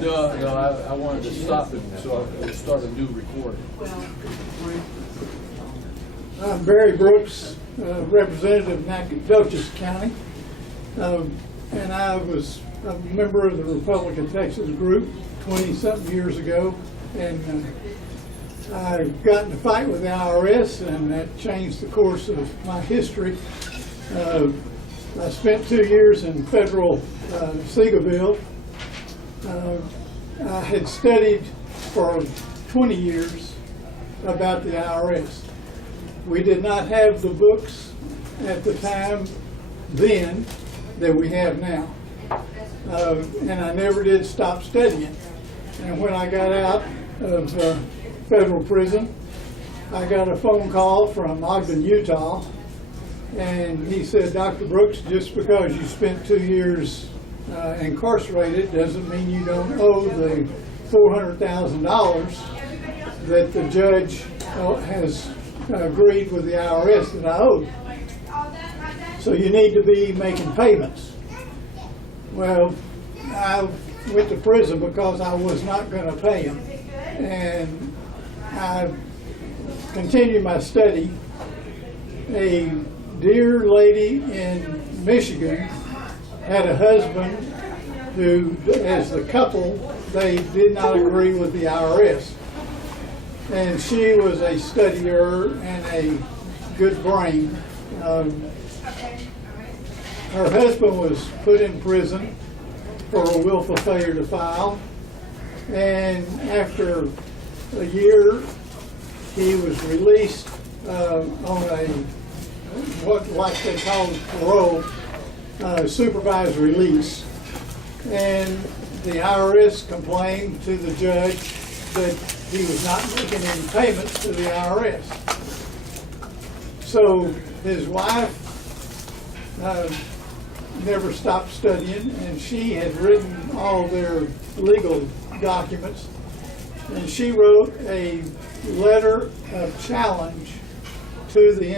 No, I wanted to stop it so I could start a new recording. I'm Barry Brooks, representative of Nacogdoches County, and I was a member of the Republican Texas group 20-something years ago, and I got in a fight with the IRS, and that changed the course of my history. I spent 2 years in federal Seagoville. I had studied for 20 years about the IRS. We did not have the books at the time then that we have now. And I never did stop studying. And when I got out of federal prison, I got a phone call from Ogden, Utah, and he said, Dr. Brooks, just because you spent 2 years incarcerated doesn't mean you don't owe the $400,000 that the judge has agreed with the IRS that I owed. So you need to be making payments. Well, I went to prison because I was not going to pay him. And I continued my study. A dear lady in Michigan had a husband who, as the couple, they did not agree with the IRS. And she was a studier and a good brain. Her husband was put in prison for a willful failure to file. And after a year, he was released on a, what like they call parole, supervised release. And the IRS complained to the judge that he was not making any payments to the IRS. So his wife never stopped studying, and she had written all their legal documents, and she wrote a letter of challenge to the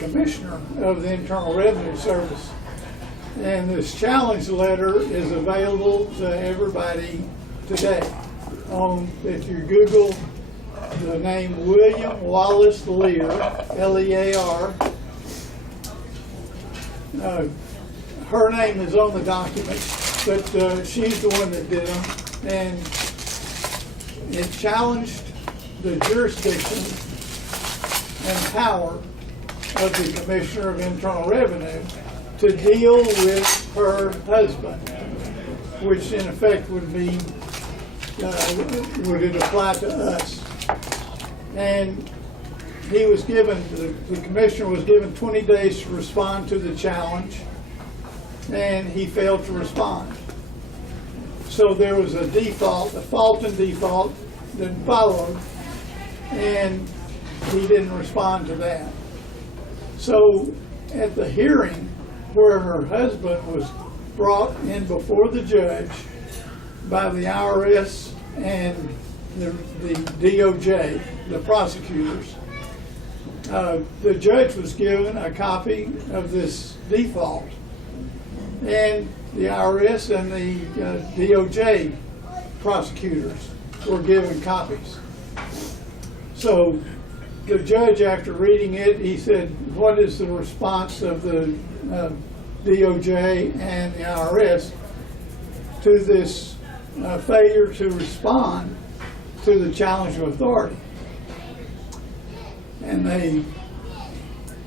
commissioner of the Internal Revenue Service. And this challenge letter is available to everybody today. If you Google the name William Wallace Lear, L-E-A-R, her name is on the document, but she's the one that did them, and it challenged the jurisdiction and power of the Commissioner of Internal Revenue to deal with her husband, which in effect would be, would it apply to us? And he was given, the commissioner was given 20 days to respond to the challenge, and he failed to respond. So there was a default, a fault in default that followed, and he didn't respond to that. So at the hearing where her husband was brought in before the judge by the IRS and the DOJ, the prosecutors, the judge was given a copy of this default, and the IRS and the DOJ prosecutors were given copies. So the judge, after reading it, he said, what is the response of the DOJ and the IRS to this failure to respond to the challenge of authority? And they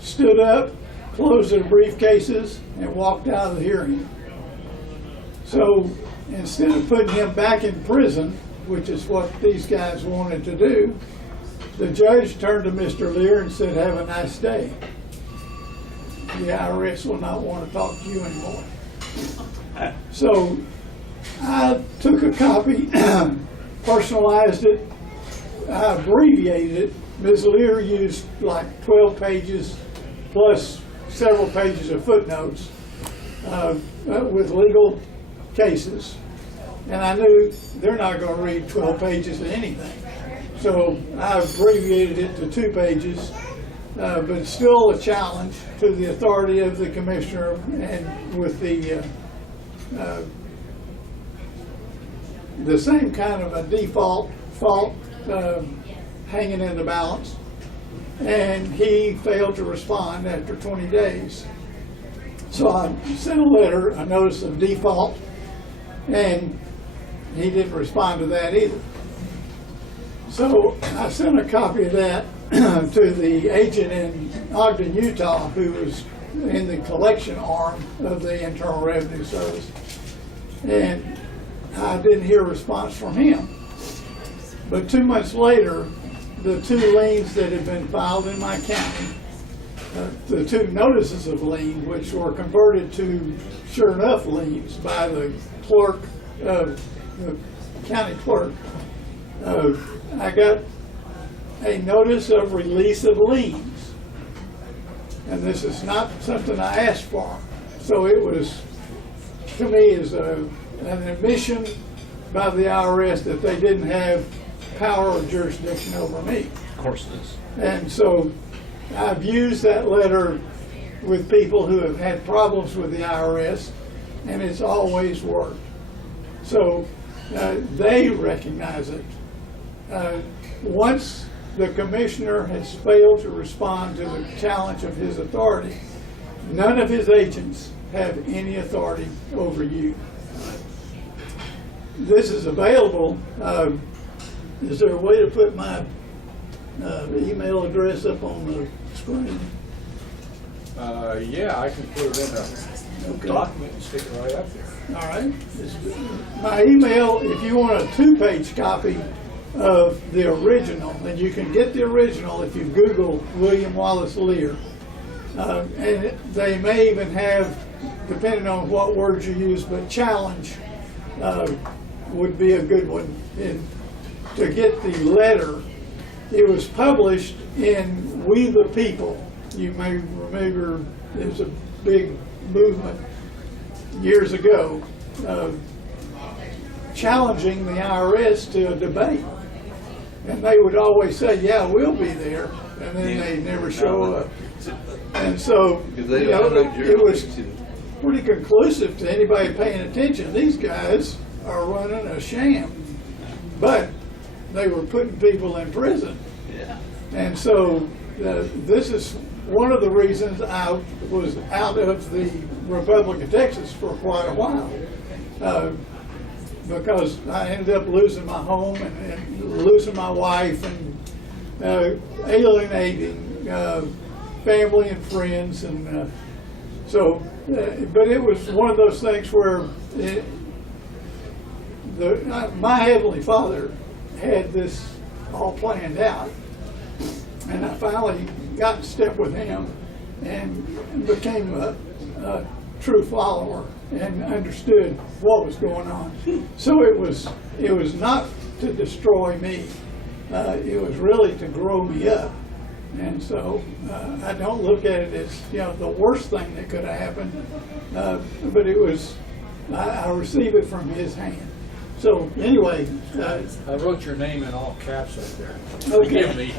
stood up, closed their briefcases, and walked out of the hearing. So instead of putting him back in prison, which is what these guys wanted to do, the judge turned to Mr. Lear and said, have a nice day. The IRS will not want to talk to you anymore. So I took a copy, personalized it, I abbreviated it. Ms. Lear used like 12 pages plus several pages of footnotes with legal cases. And I knew they're not going to read 12 pages of anything. So I abbreviated it to 2 pages, but it's still a challenge to the authority of the commissioner and with the same kind of a default fault hanging in the balance. And he failed to respond after 20 days. So I sent a letter, a notice of default, and he didn't respond to that either. So I sent a copy of that to the agent in Ogden, Utah, who was in the collection arm of the Internal Revenue Service. And I didn't hear a response from him. But 2 months later, the 2 liens that had been filed in my county, the 2 notices of lien, which were converted to sure enough liens by the clerk, the county clerk, I got a notice of release of liens. And this is not something I asked for. So it was, to me, is an admission by the IRS that they didn't have power or jurisdiction over me. Of course it is. And so I've used that letter with people who have had problems with the IRS, and it's always worked. So they recognize it. Once the commissioner has failed to respond to the challenge of his authority, none of his agents have any authority over you. This is available. Is there a way to put my email address up on the screen? Yeah, I can put it in a document and stick it right up there. All right. My email, if you want a 2-page copy of the original, and you can get the original if you Google William Wallace Lear. And they may even have, depending on what words you use, but challenge would be a good one. And to get the letter, it was published in We the People. You may remember there was a big movement years ago challenging the IRS to a debate. And they would always say, yeah, we'll be there, and then they never show up. And so, it was pretty conclusive to anybody paying attention. These guys are running a sham. But they were putting people in prison. Yeah. And so this is one of the reasons I was out of the Republic of Texas for quite a while. Because I ended up losing my home and losing my wife and alienating family and friends. And but it was one of those things where my Heavenly Father had this all planned out. And I finally got in step with him and became a true follower and understood what was going on. So it was not to destroy me. It was really to grow me up. And so I don't look at it as the worst thing that could have happened, but it was I receive it from his hand. So anyway, I wrote your name in all caps right there. okay. Forgive me.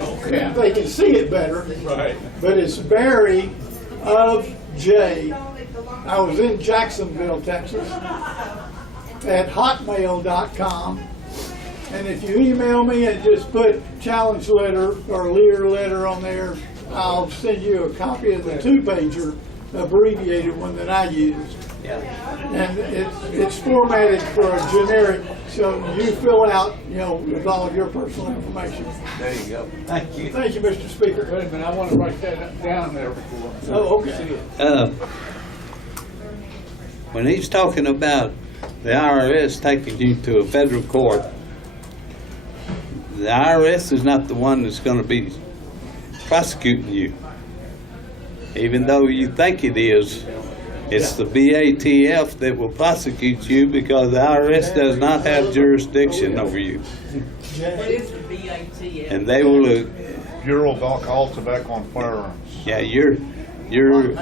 Okay. They can see it better. Right. But it's Barry of J. I was in Jacksonville, Texas, at hotmail.com. And if you email me and just put challenge letter or Lear letter on there, I'll send you a copy of the 2-pager, abbreviated one that I used. Yeah. And it's formatted for a generic, so you fill out, with all of your personal information. There you go. Thank you. Thank you, Mr. Speaker. Wait a minute, I want to write that down there before. Oh, okay. When he's talking about the IRS taking you to a federal court, the IRS is not the one that's going to be prosecuting you. Even though you think it is, it's the BATF that will prosecute you because the IRS does not have jurisdiction over you. What is the BATF? And they will, Bureau of Alcohol, Tobacco, and Firearms. yeah, you're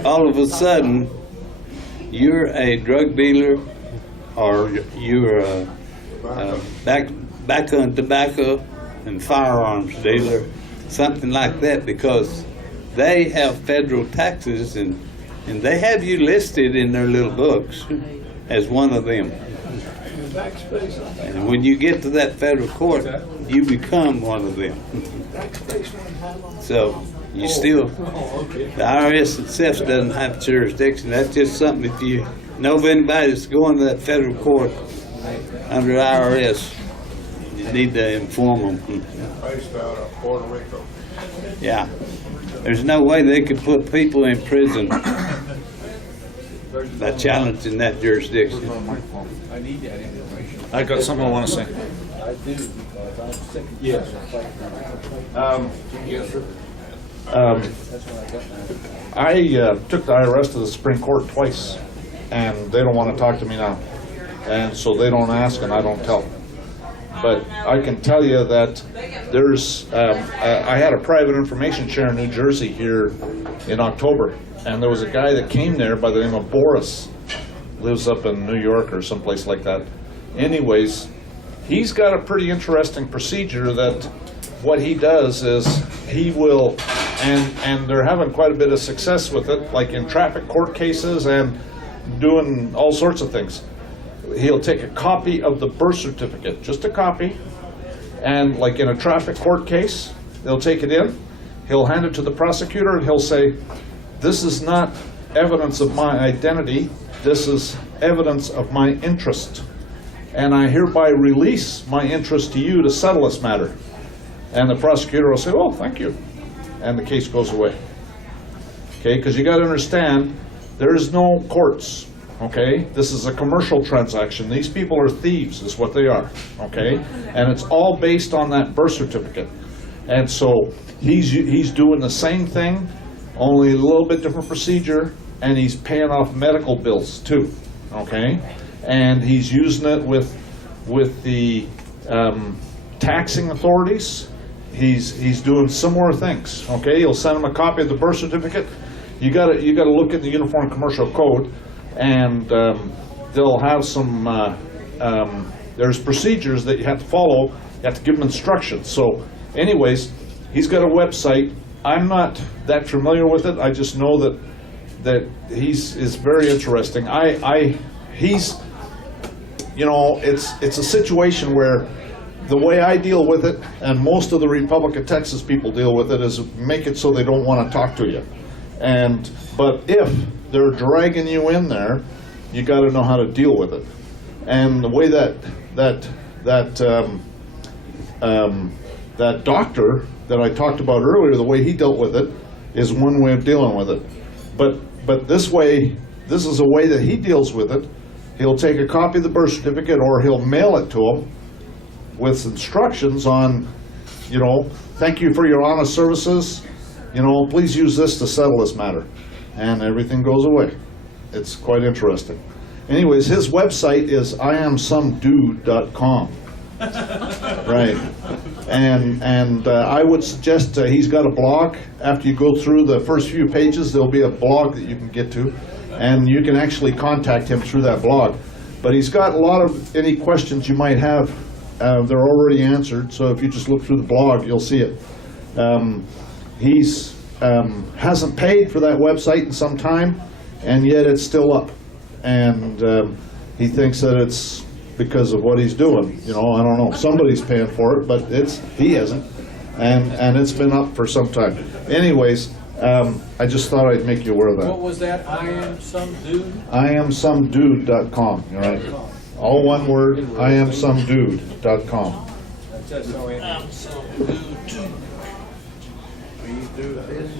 all of a sudden, you're a drug dealer or you're a tobacco and tobacco and firearms dealer, something like that, because they have federal taxes and they have you listed in their little books as one of them. Backspace on that. And when you get to that federal court, you become one of them. Backspace one have on. So you still, the IRS itself doesn't have jurisdiction. That's just something, if you know of anybody that's going to that federal court under IRS, you need to inform them. Based out of Puerto Rico. Yeah. There's no way they could put people in prison by challenging that jurisdiction. I need that information. I got something I want to say. I do, because I'm sick. Yes. Yes, sir. That's what I got now. I took the IRS to the Supreme Court twice, and they don't want to talk to me now. And so they don't ask and I don't tell. But I can tell you that there's, I had a private information share in New Jersey here in October, and there was a guy that came there by the name of Boris, lives up in New York or someplace like that. Anyways, he's got a pretty interesting procedure that what he does is he will, and they're having quite a bit of success with it, like in traffic court cases and doing all sorts of things. He'll take a copy of the birth certificate, just a copy, and like in a traffic court case, they'll take it in, he'll hand it to the prosecutor, and he'll say, this is not evidence of my identity, this is evidence of my interest. And I hereby release my interest to you to settle this matter. And the prosecutor will say, oh, thank you. And the case goes away. Okay, because you got to understand, there is no courts. Okay, this is a commercial transaction. These people are thieves, is what they are. Okay, and it's all based on that birth certificate. And so he's doing the same thing, only a little bit different procedure, and he's paying off medical bills too. Okay, and he's using it with the taxing authorities. He's doing similar things. Okay, he'll send them a copy of the birth certificate. You got to look at the Uniform Commercial Code. And they'll have some, there's procedures that you have to follow. You have to give them instructions. So anyways, he's got a website. I'm not that familiar with it. I just know that is very interesting. He's, you know, it's a situation where the way I deal with it, and most of the Republic of Texas people deal with it, is make it so they don't want to talk to you. But if they're dragging you in there, you got to know how to deal with it. And the way that doctor that I talked about earlier, the way he dealt with it is one way of dealing with it. But this is a way that he deals with it. He'll take a copy of the birth certificate, or he'll mail it to him with instructions on, you know, thank you for your honest services. You know, please use this to settle this matter. And everything goes away. It's quite interesting. Anyways, his website is iamsomedude.com. Right. And I would suggest he's got a blog. After you go through the first few pages, there'll be a blog that you can get to. And you can actually contact him through that blog. But he's got a lot of any questions you might have. They're already answered. So if you just look through the blog, you'll see it. He's hasn't paid for that website in some time, and yet it's still up. And he thinks that it's because of what he's doing. You know, I don't know. Somebody's paying for it, but he isn't. And it's been up for some time. Anyways, I just thought I'd make you aware of that. What was that? I am some dude? iamsomedude.com. All right. All one word, iamsomedude.com. That's it. I'm some dude. Are you do this?